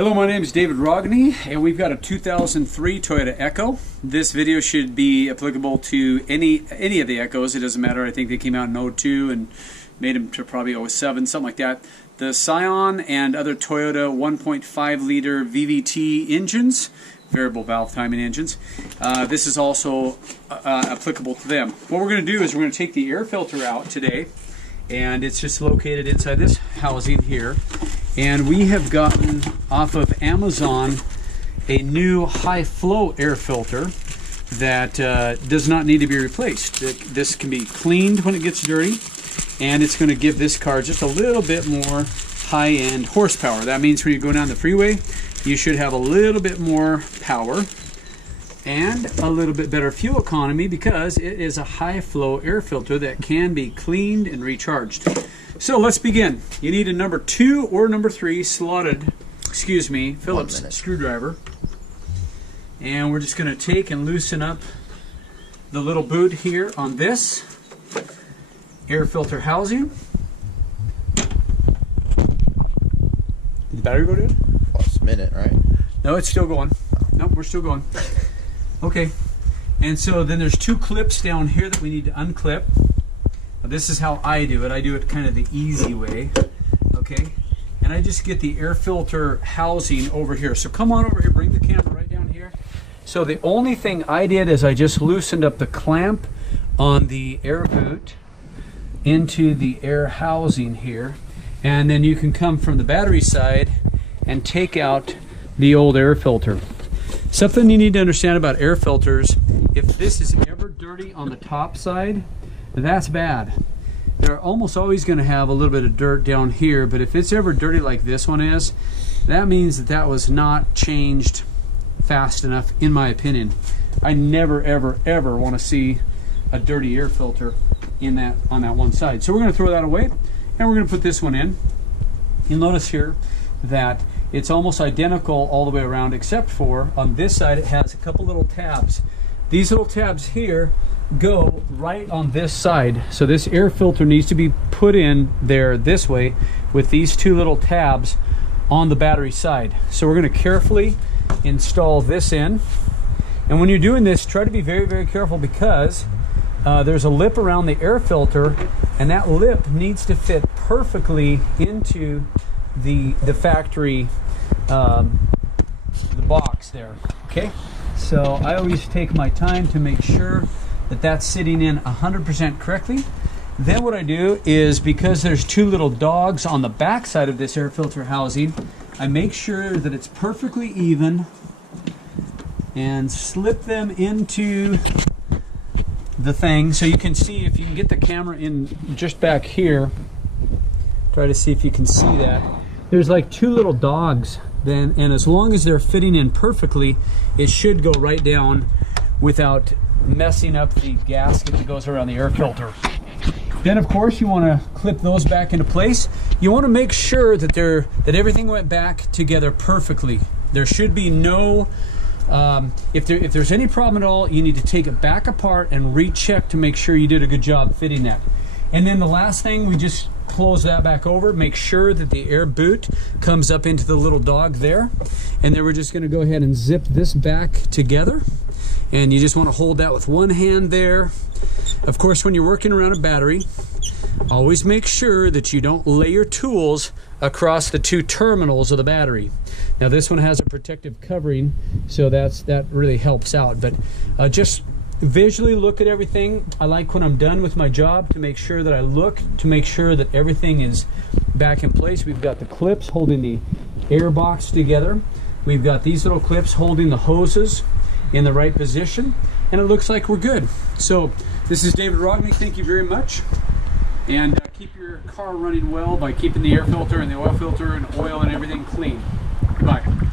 Hello, my name is David Rogney, and we've got a 2003 Toyota Echo. This video should be applicable to any of the Echos. It doesn't matter. I think they came out in 02 and made them to probably 07, something like that. The Scion and other Toyota 1.5 liter VVT engines, variable valve timing engines, this is also applicable to them. What we're going to do is we're going to take the air filter out today, and it's just located inside this housing here. And we have gotten off of Amazon a new high flow air filter that does not need to be replaced. This can be cleaned when it gets dirty, and it's going to give this car just a little bit more high-end horsepower. That means when you go down the freeway, you should have a little bit more power and a little bit better fuel economy because it is a high flow air filter that can be cleaned and recharged. So let's begin. You need a number 2 or number 3 slotted, Phillips screwdriver. And we're just going to take and loosen up the little boot here on this air filter housing. Did the battery go dead? Last minute, right? No, it's still going. Nope, we're still going. Okay. And so then there's 2 clips down here that we need to unclip. This is how I do it. I do it kind of the easy way, okay? And I just get the air filter housing over here. So come on over here, bring the camera right down here. So the only thing I did is I just loosened up the clamp on the air boot into the air housing here. And then you can come from the battery side and take out the old air filter. Something you need to understand about air filters, if this is ever dirty on the top side, that's bad. They're almost always going to have a little bit of dirt down here, but if it's ever dirty like this one is, that means that that was not changed fast enough, in my opinion. I never, ever want to see a dirty air filter on that one side. So we're going to throw that away, and we're going to put this one in. You'll notice here that it's almost identical all the way around, except for on this side it has a couple little tabs. These little tabs here go right on this side, so this air filter needs to be put in there this way with these 2 little tabs on the battery side. So we're going to carefully install this in, and when you're doing this, try to be very, very careful because there's a lip around the air filter, and that lip needs to fit perfectly into the factory the box there. Okay, so I always take my time to make sure that that's sitting in 100% correctly. Then what I do is, because there's 2 little dogs on the back side of this air filter housing, I make sure that it's perfectly even and slip them into the thing. So you can see, if you can get the camera in just back here, try to see if you can see that. There's like 2 little dogs then, and as long as they're fitting in perfectly, it should go right down without messing up the gasket that goes around the air filter. Then of course you want to clip those back into place. You want to make sure that everything went back together perfectly. There should be no if there's any problem at all, you need to take it back apart and recheck to make sure you did a good job fitting that. And then the last thing, we just close that back over, make sure that the air boot comes up into the little dog there, and then we're just going to go ahead and zip this back together. And you just want to hold that with one hand there. Of course, when you're working around a battery, always make sure that you don't lay your tools across the 2 terminals of the battery. Now this one has a protective covering, so that really helps out. But just visually look at everything. I like when I'm done with my job to make sure that I look to make sure that everything is back in place. We've got the clips holding the air box together. We've got these little clips holding the hoses in the right position, and it looks like we're good. So this is David Rogney. Thank you very much, and keep your car running well by keeping the air filter and the oil filter and oil and everything clean. Goodbye.